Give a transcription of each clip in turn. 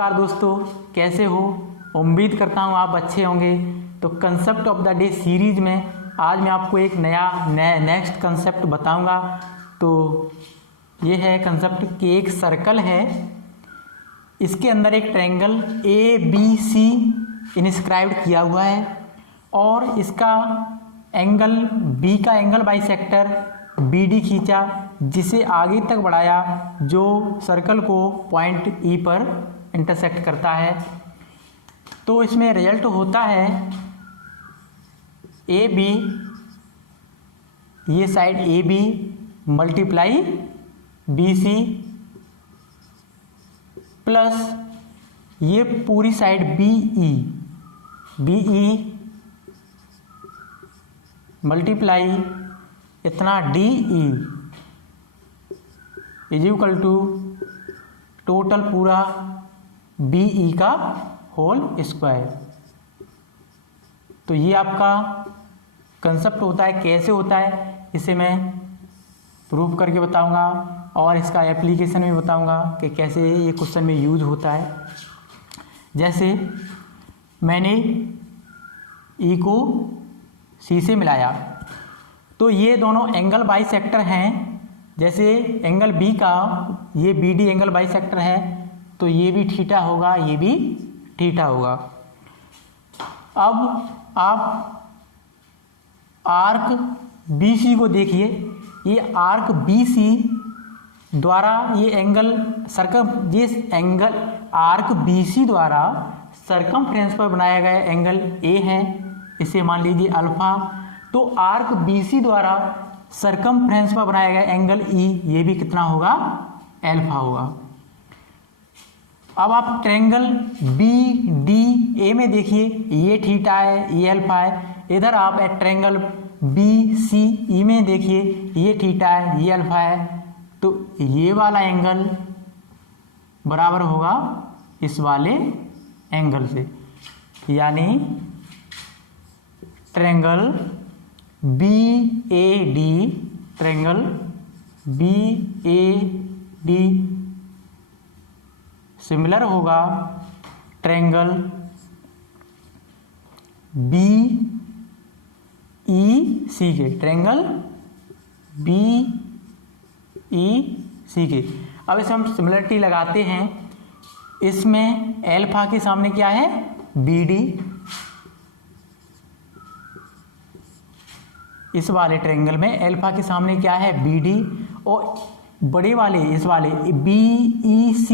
नमस्कार दोस्तों, कैसे हो? उम्मीद करता हूँ आप अच्छे होंगे। तो concept of the day series में आज मैं आपको एक नेक्स्ट कंसेप्ट बताऊंगा। तो ये है कंसेप्ट कि एक सर्कल है, इसके अंदर एक ट्रायंगल ABC इंस्क्राइब्ड किया हुआ है और इसका एंगल B का एंगल बाइसेक्टर BD खींचा, जिसे आगे तक बढ़ाया, जो सर्कल को पॉइंट E पर इंटरसेक्ट करता है। तो इसमें रिजल्ट होता है AB, ये side AB multiply BC plus ये पूरी साइड BE मल्टीप्लाई इतना DE is equal to total पूरा BE का होल स्क्वायर। तो ये आपका कंसेप्ट होता है। कैसे होता है इसे मैं प्रूव करके बताऊंगा और इसका एप्लीकेशन भी बताऊंगा कि कैसे ये क्वेश्चन में यूज होता है। जैसे मैंने E को C से मिलाया तो ये दोनों एंगल बाइसेक्टर हैं। जैसे एंगल B का ये BD एंगल बाइसेक्टर है तो ये भी थीटा होगा, ये भी थीटा होगा। अब आप आर्क BC को देखिए, ये आर्क BC द्वारा ये एंगल आर्क BC द्वारा सरकमफ्रेंस पर बनाया गया एंगल A है, इसे मान लीजिए अल्फा। तो आर्क BC द्वारा सरकमफ्रेंस पर बनाया गया एंगल E, ये भी कितना होगा? अल्फा होगा। अब आप ट्रायंगल BDA में देखिए, ये थीटा है, ये अल्फा है। इधर आप ट्रायंगल BCE में देखिए, ये थीटा है, ये अल्फा है। तो ये वाला एंगल बराबर होगा इस वाले एंगल से, यानी ट्रायंगल BAD सिमिलर होगा ट्रायंगल BEC के, ट्रायंगल BEC के। अब इसे हम सिमिलरिटी लगाते हैं। इसमें अल्फा के सामने क्या है? BD। इस वाले ट्रायंगल में अल्फा के सामने क्या है? BD। और बड़े वाले इस वाले BEC,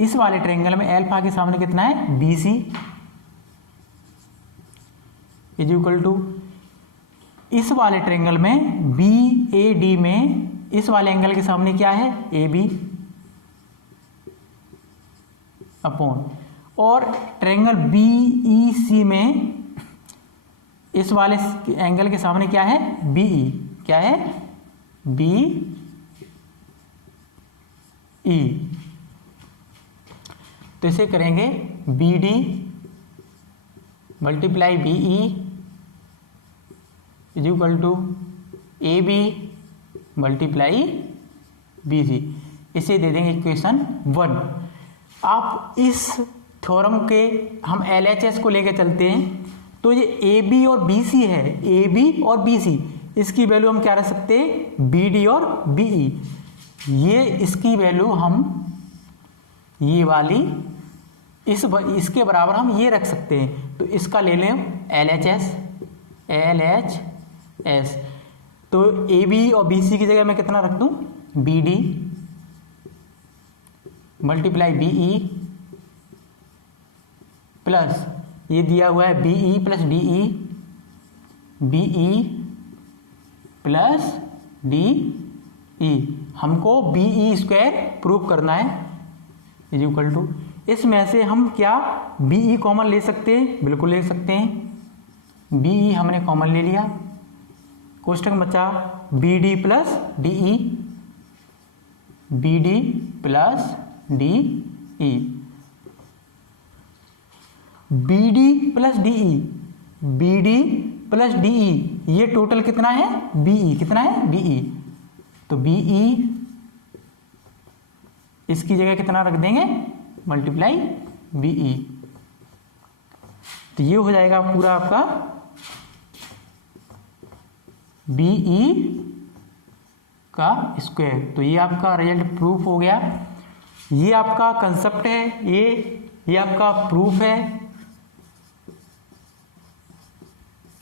इस वाले ट्रायंगल में अल्फा के सामने कितना है? BC इज इक्वल टू इस वाले ट्रायंगल में BAD में इस वाले एंगल के सामने क्या है? AB अपॉन, और ट्रायंगल BEC में इस वाले एंगल के सामने क्या है? BE। क्या है? BE। तो इसे करेंगे BD multiply BE is equal to AB multiply BC। इसे दे देंगे इक्वेशन 1। आप इस थ्योरम के हम LHS को लेकर चलते हैं। तो ये AB और BC है, AB और BC, इसकी वैल्यू हम क्या रख सकते हैं? BD और BE। ये इसकी वैल्यू हम ये वाली इसके बराबर हम ये रख सकते हैं। तो इसका ले लें LHS। तो AB और BC की जगह मैं कितना रख दूं? BD मल्टीप्लाई BE प्लस ये दिया हुआ है BE plus DE, BE plus DE। हमको BE स्क्वायर प्रूव करना है इज इक्वल टू, इसमें से हम क्या BE कॉमन ले सकते हैं? बिल्कुल ले सकते हैं। BE हमने कॉमन ले लिया, कोष्टक बचा BD plus DE, BD plus DE, BD plus DE, BD plus DE, ये टोटल कितना है? BE। कितना है? BE। तो BE इसकी जगह कितना रख देंगे? Multiply B E. तो ये हो जाएगा पूरा आपका बी ई का स्क्वायर। तो ये आपका रिजल्ट प्रूफ हो गया। ये आपका कंसेप्ट है, ये आपका प्रूफ है।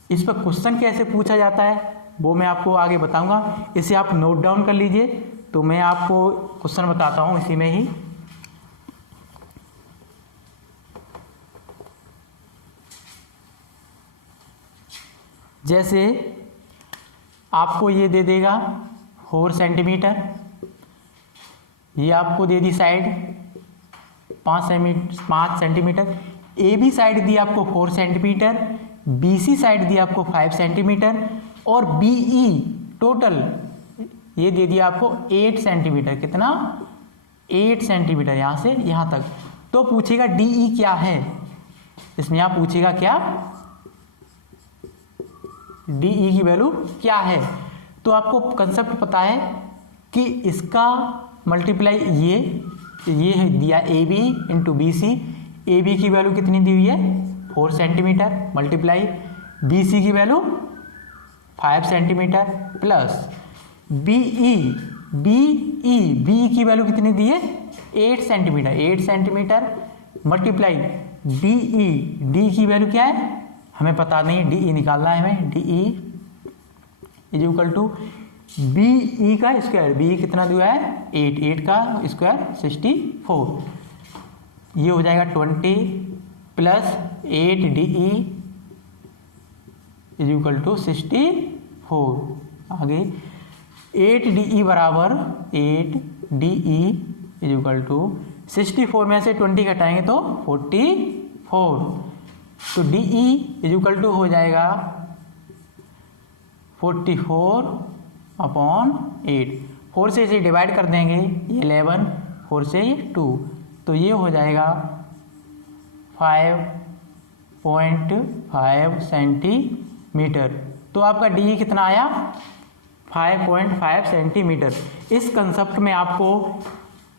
इस पर क्वेश्चन कैसे पूछा जाता है वो मैं आपको आगे बताऊंगा। इसे आप नोट डाउन कर लीजिए। तो मैं आपको क्वेश्चन बताता हूं इसी में ही। जैसे आपको ये दे देगा 4 सेंटीमीटर, ये आपको दे दी side 5 centimetre, A B side दी आपको 4 सेंटीमीटर, बी सी साइड दी आपको 5 सेंटीमीटर और बी ई टोटल ये दे दिया आपको 8 सेंटीमीटर। कितना? 8 सेंटीमीटर यहाँ से यहाँ तक। तो पूछेगा डी ई क्या है, इसमें आप पूछेगा क्या डी ई की वैल्यू क्या है। तो आपको कंसेप्ट पता है कि इसका मल्टीप्लाई ये है दिया A B into B C. A B की वैल्यू कितनी दी हुई है 4 सेंटीमीटर मल्टीप्लाई बी सी की value 5 centimetre plus B E की वैल्यू कितनी दी है 8 centimetre. 8 centimetre multiply D E, D की वैल्यू क्या है हमें पता नहीं है, डी ई निकालना है हमें। D E is equal to B E का स्क्वायर, बी कितना दिया है 8, 8 का स्क्वायर 64। ये हो जाएगा 20 plus 8 D E is equal to 64। आगे 8 डी ई बराबर 8 D E is equal to 64 में से 20 घटाएंगे तो 44। तो D E is equal to हो जाएगा 44/8। 4 से इसे डिवाइड कर देंगे, ये 11, 4 से ये 2, तो ये हो जाएगा 5.5 सेंटीमीटर। तो आपका डी ई कितना आया 5.5 सेंटीमीटर। इस कंसेप्ट में आपको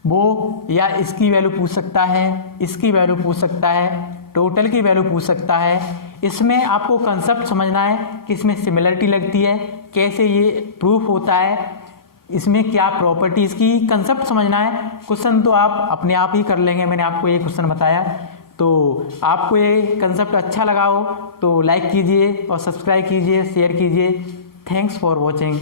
वो या इसकी वैल्यू पूछ सकता है, इसकी वैल्यू पूछ सकता है, टोटल की वैल्यू पूछ सकता है। इसमें आपको कंसेप्ट समझना है कि इसमें सिमिलरिटी लगती है, कैसे ये प्रूफ होता है, इसमें क्या प्रॉपर्टीज़ की कंसेप्ट समझना है। क्वेश्चन तो आप अपने आप ही कर लेंगे, मैंने आपको ये क्वेश्चन बताया। तो आपको ये कंसेप्ट अच्छा लगा हो तो लाइक कीजिए और सब्सक्राइब कीजिए, शेयर कीजिए। Thanks for watching.